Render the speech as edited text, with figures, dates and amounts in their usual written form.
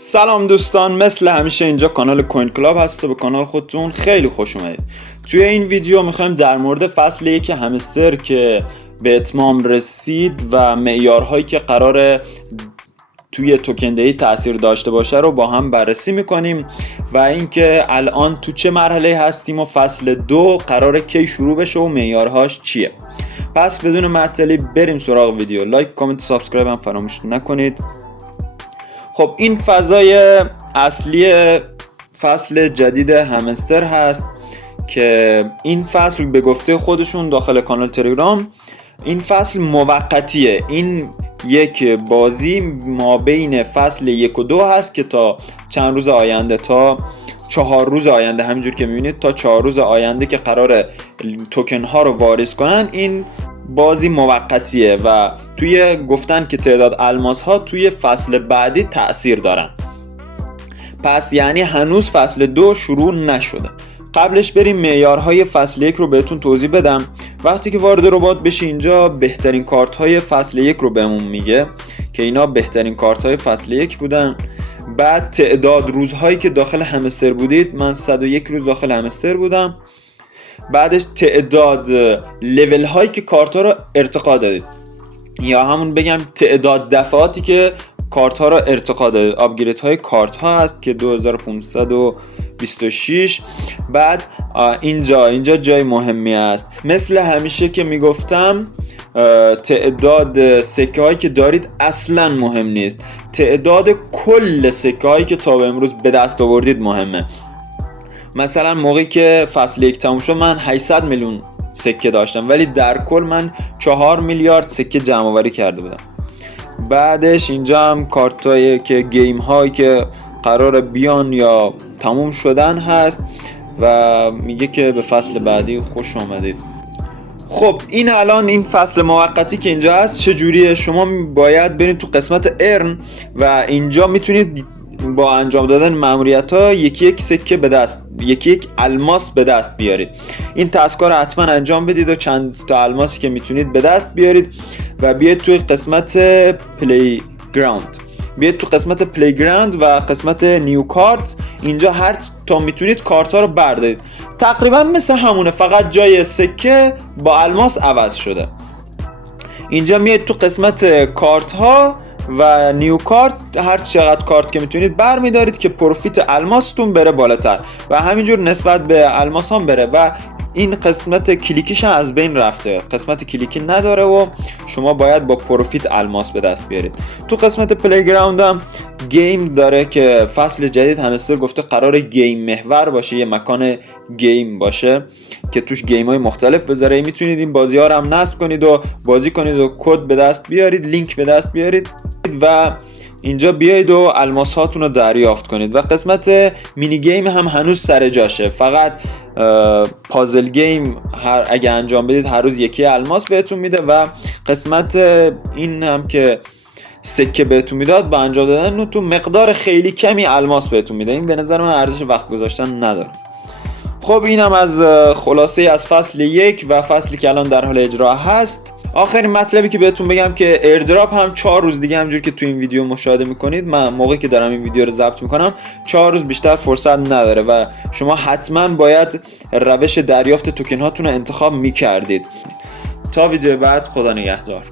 سلام دوستان، مثل همیشه اینجا کانال کوین کلاب هست و به کانال خودتون خیلی خوش اومدید. توی این ویدیو میخوایم در مورد فصل 1 همستر که به اتمام رسید و معیارهایی که قراره توی توکن دهی تاثیر داشته باشه رو با هم بررسی میکنیم و اینکه الان تو چه مرحله هستیم و فصل 2 قراره کی شروع بشه و معیارهاش چیه. پس بدون معطلی بریم سراغ ویدیو. لایک، کامنت، سابسکرایب هم فراموش نکنید. خب این فضای اصلی فصل جدید همستر هست که این فصل به گفته خودشون داخل کانال تلگرام این فصل موقتیه. این یک بازی ما بین فصل 1 و 2 هست که تا چند روز آینده، تا 4 روز آینده، همینجور که میبینید تا 4 روز آینده که قراره توکن ها رو واریز کنن، این بازی موقتیه و توی گفتن که تعداد الماس ها توی فصل بعدی تأثیر دارن. پس یعنی هنوز فصل 2 شروع نشده. قبلش بریم معیارهای فصل 1 رو بهتون توضیح بدم. وقتی که وارد ربات بشی اینجا بهترین کارت های فصل 1 رو بهمون میگه که اینا بهترین کارت های فصل 1 بودن. بعد تعداد روزهایی که داخل همستر بودید، من 101 روز داخل همستر بودم. بعدش تعداد لول هایی که کارت ها رو ارتقا دادید، یا همون بگم تعداد دفعاتی که کارت ها رو ارتقا دادید. آپگرید های کارت ها هست که 2526. بعد اینجا جای مهمی است. مثل همیشه که میگفتم تعداد سکه هایی که دارید اصلا مهم نیست، تعداد کل سکه هایی که تا به امروز به دست آوردید مهمه. مثلا موقعی که فصل 1 تموم شد من 800 میلیون سکه داشتم، ولی در کل من 4 میلیارد سکه جمع آوری کرده بودم. بعدش اینجا هم کارتایی که گیم هایی که قرار بیان یا تموم شدن هست و میگه که به فصل بعدی خوش آمدید. خب این الان این فصل موقتی که اینجا هست چجوریه؟ شما باید برید تو قسمت ارن و اینجا میتونید با انجام دادن مأموریت ها یک سکه به دست، یک الماس به دست بیارید. این تاسکا رو حتما انجام بدید و چند تا الماسی که میتونید به دست بیارید و بیاید توی قسمت پلی گراوند و قسمت نیو کارت. اینجا هر تا میتونید کارت ها رو بردارید. تقریبا مثل همونه، فقط جای سکه با الماس عوض شده. اینجا میاید تو قسمت کارت ها و نیو کارت، هر چقدر کارت که میتونید برمیدارید که پروفیت الماستون بره بالاتر و همینجور نسبت به الماس هم بره. و این قسمت کلیکیش هم از بین رفته، قسمت کلیکی نداره و شما باید با پروفیت الماس به دست بیارید. تو قسمت پلی گراوند هم گیم داره که فصل جدید همستر گفته قرار گیم محور باشه، یه مکان گیم باشه که توش گیم های مختلف بذاره. میتونید این بازی ها رو هم نصب کنید و بازی کنید و کد به دست بیارید، لینک به دست بیارید و اینجا بیایید و الماس هاتون رو دریافت کنید. و قسمت مینی گیم هم هنوز سر جاشه، فقط پازل گیم اگه انجام بدید هر روز یکی الماس بهتون میده و قسمت این هم که سکه بهتون میداد با انجام دادن تو مقدار خیلی کمی الماس بهتون میده. این به نظر من ارزش وقت گذاشتن نداره. خب اینم از خلاصه از فصل 1 و فصلی که الان در حال اجرا هست. آخرین مطلبی که بهتون بگم که ایردراپ هم 4 روز دیگه همونجوری که تو این ویدیو مشاهده میکنید، من موقعی که دارم این ویدیو رو ضبط میکنم 4 روز بیشتر فرصت نداره و شما حتما باید روش دریافت توکن هاتون رو انتخاب میکردید. تا ویدیو بعد، خدا نگهدار.